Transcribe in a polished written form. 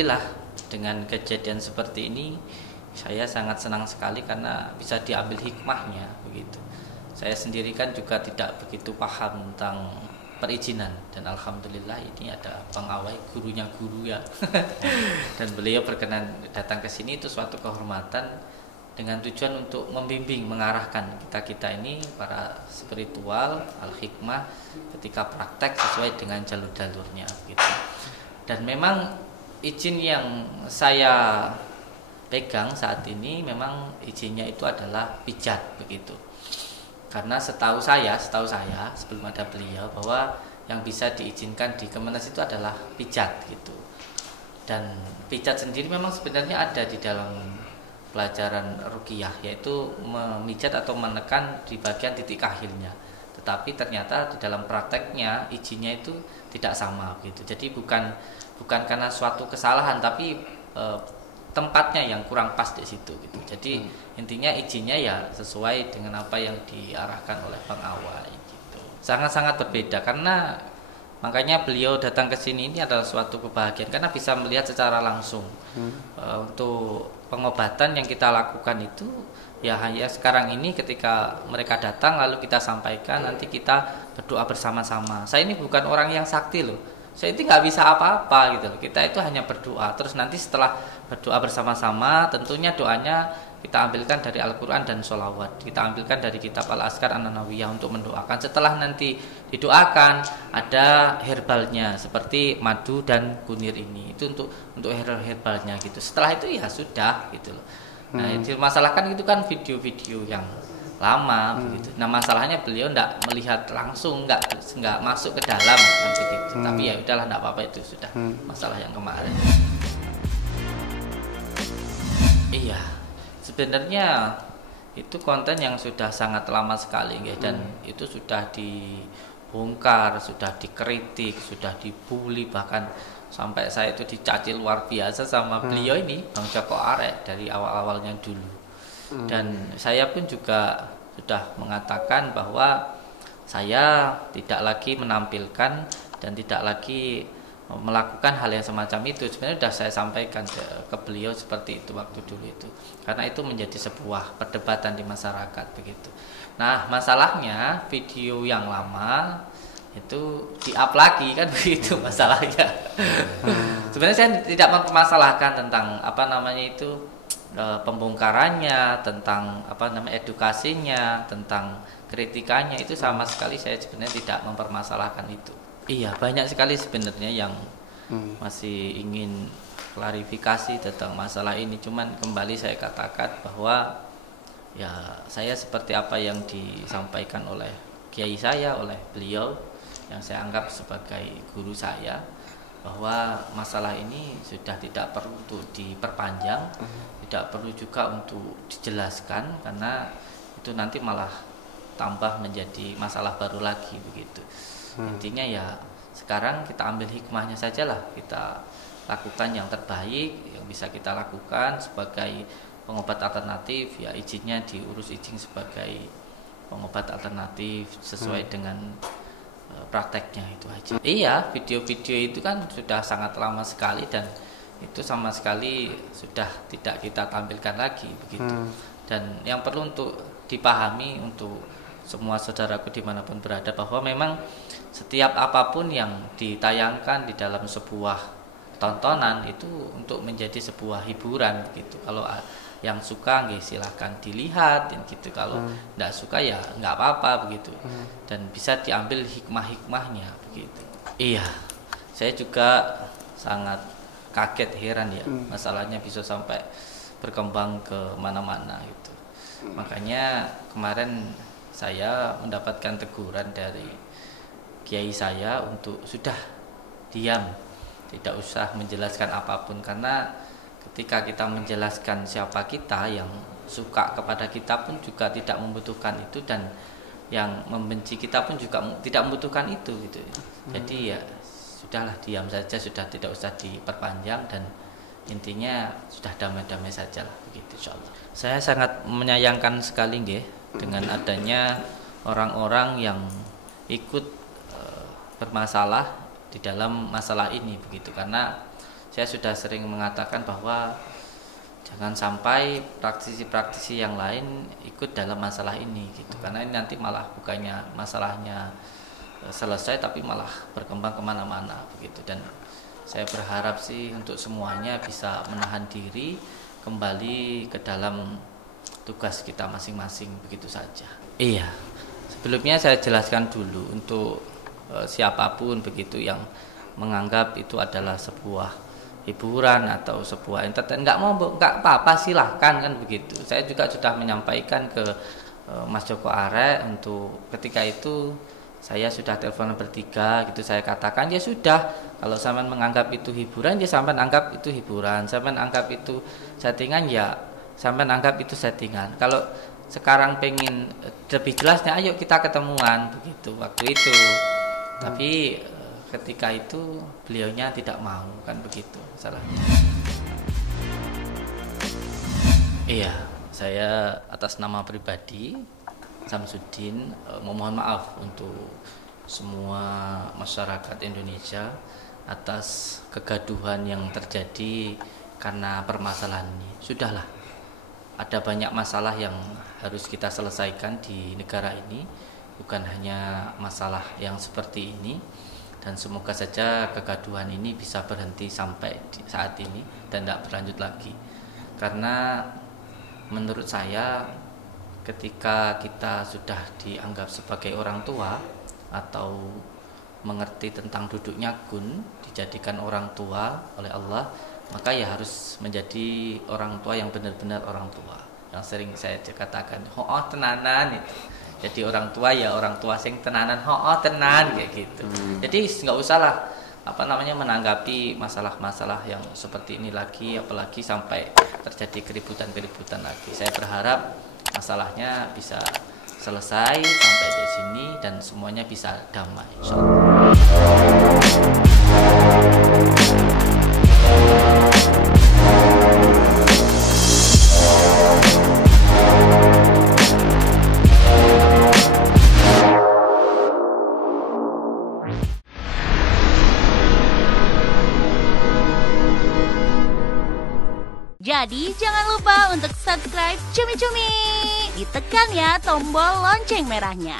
alhamdulillah dengan kejadian seperti ini saya sangat senang sekali karena bisa diambil hikmahnya begitu. Saya sendiri kan juga tidak begitu paham tentang perizinan dan alhamdulillah ini ada pengawai gurunya guru ya. Dan beliau berkenan datang ke sini, itu suatu kehormatan dengan tujuan untuk membimbing, mengarahkan kita ini para spiritual al-hikmah ketika praktek sesuai dengan jalur-jalurnya gitu. Dan memang izin yang saya pegang saat ini memang izinnya itu adalah pijat begitu. Karena setahu saya sebelum ada beliau bahwa yang bisa diizinkan di Kemenes itu adalah pijat gitu. Dan pijat sendiri memang sebenarnya ada di dalam pelajaran ruqyah, yaitu memijat atau menekan di bagian titik kahilnya. Tetapi ternyata di dalam prakteknya izinnya itu tidak sama gitu. Jadi bukan karena suatu kesalahan, tapi tempatnya yang kurang pas di situ gitu. Jadi intinya izinnya ya sesuai dengan apa yang diarahkan oleh pengawal gitu. Sangat-sangat berbeda, karena makanya beliau datang ke sini ini adalah suatu kebahagiaan karena bisa melihat secara langsung. Untuk pengobatan yang kita lakukan itu ya hanya sekarang ini ketika mereka datang lalu kita sampaikan, nanti kita berdoa bersama-sama. Saya ini bukan orang yang sakti loh. Saya itu nggak bisa apa-apa gitu. Kita itu hanya berdoa. Terus nanti setelah berdoa bersama-sama, tentunya doanya kita ambilkan dari Al-Quran dan sholawat. Kita ambilkan dari kitab Al-Azkar An-Nawawiyah untuk mendoakan. Setelah nanti didoakan, ada herbalnya seperti madu dan kunir ini. Itu untuk herbalnya gitu. Setelah itu ya sudah gitu loh. Nah, yang dimasalahkan itu kan video-video yang lama begitu. Nah, masalahnya beliau enggak melihat langsung, enggak masuk ke dalam kan begitu. Tapi ya udahlah, enggak apa-apa, itu sudah masalah yang kemarin. Iya. Sebenarnya itu konten yang sudah sangat lama sekali ya, dan itu sudah dibongkar, sudah dikritik, sudah dibully, bahkan sampai saya itu dicaci luar biasa sama beliau ini, Bang Joko Arek, dari awal-awalnya dulu. Dan saya pun juga sudah mengatakan bahwa saya tidak lagi menampilkan dan tidak lagi melakukan hal yang semacam itu. Sebenarnya sudah saya sampaikan ke beliau seperti itu waktu dulu itu, karena itu menjadi sebuah perdebatan di masyarakat begitu. Nah, masalahnya video yang lama itu di-up lagi kan begitu masalahnya. Sebenarnya saya tidak mempermasalahkan tentang pembongkarannya, tentang edukasinya, tentang kritikannya, itu sama sekali saya sebenarnya tidak mempermasalahkan itu. Iya, banyak sekali sebenarnya yang masih ingin klarifikasi tentang masalah ini. Cuman kembali saya katakan bahwa ya saya seperti apa yang disampaikan oleh kiai saya, oleh beliau yang saya anggap sebagai guru saya, bahwa masalah ini sudah tidak perlu untuk diperpanjang, tidak perlu juga untuk dijelaskan, karena itu nanti malah tambah menjadi masalah baru lagi begitu. Intinya ya sekarang kita ambil hikmahnya sajalah, kita lakukan yang terbaik yang bisa kita lakukan sebagai pengobat alternatif. Ya izinnya diurus izin sebagai pengobat alternatif sesuai dengan prakteknya, itu aja. Iya, video-video itu kan sudah sangat lama sekali dan itu sama sekali sudah tidak kita tampilkan lagi begitu. Dan yang perlu untuk dipahami untuk semua saudaraku dimanapun berada, bahwa memang setiap apapun yang ditayangkan di dalam sebuah tontonan itu untuk menjadi sebuah hiburan gitu. Kalau yang suka silahkan dilihat gitu, kalau tidak suka ya nggak apa-apa begitu, dan bisa diambil hikmah-hikmahnya begitu. Iya, saya juga sangat kaget, heran ya, masalahnya bisa sampai berkembang ke mana-mana gitu. Makanya kemarin saya mendapatkan teguran dari kiai saya untuk sudah diam, tidak usah menjelaskan apapun, karena ketika kita menjelaskan siapa kita, yang suka kepada kita pun juga tidak membutuhkan itu, dan yang membenci kita pun juga tidak membutuhkan itu gitu. Jadi ya sudahlah, diam saja, sudah tidak usah diperpanjang, dan intinya sudah damai-damai saja lah begitu, insyaallah. Saya sangat menyayangkan sekali dengan adanya orang-orang yang ikut bermasalah di dalam masalah ini begitu, karena saya sudah sering mengatakan bahwa jangan sampai praktisi-praktisi yang lain ikut dalam masalah ini gitu, karena ini nanti malah bukannya masalahnya selesai tapi malah berkembang kemana-mana begitu. Dan saya berharap sih untuk semuanya bisa menahan diri, kembali ke dalam tugas kita masing-masing begitu saja. Iya, sebelumnya saya jelaskan dulu untuk siapapun begitu yang menganggap itu adalah sebuah hiburan atau sebuah entertain, nggak apa-apa, silahkan kan begitu. Saya juga sudah menyampaikan ke Mas Joko Arek untuk ketika itu saya sudah telepon bertiga gitu, saya katakan ya sudah, kalau sampean menganggap itu hiburan ya sampean anggap itu hiburan, sampean anggap itu settingan ya sampean anggap itu settingan. Kalau sekarang pengen lebih jelasnya ayo kita ketemuan begitu waktu itu. Tapi ketika itu beliaunya tidak mau kan begitu salahnya. Iya, saya atas nama pribadi Samsudin memohon maaf untuk semua masyarakat Indonesia atas kegaduhan yang terjadi karena permasalahan ini. Sudahlah, ada banyak masalah yang harus kita selesaikan di negara ini, bukan hanya masalah yang seperti ini. Dan semoga saja kegaduhan ini bisa berhenti sampai saat ini dan tidak berlanjut lagi. Karena menurut saya ketika kita sudah dianggap sebagai orang tua atau mengerti tentang duduknya gun, dijadikan orang tua oleh Allah, maka ya harus menjadi orang tua yang benar-benar orang tua. Yang sering saya katakan, oh tenanan itu. Jadi orang tua ya orang tua sing tenanan, tenan kayak gitu. Jadi nggak usah lah menanggapi masalah-masalah yang seperti ini lagi, apalagi sampai terjadi keributan-keributan lagi. Saya berharap masalahnya bisa selesai sampai di sini dan semuanya bisa damai, insyaallah. Jadi jangan lupa untuk subscribe Cumi Cumi. Ditekan ya tombol lonceng merahnya.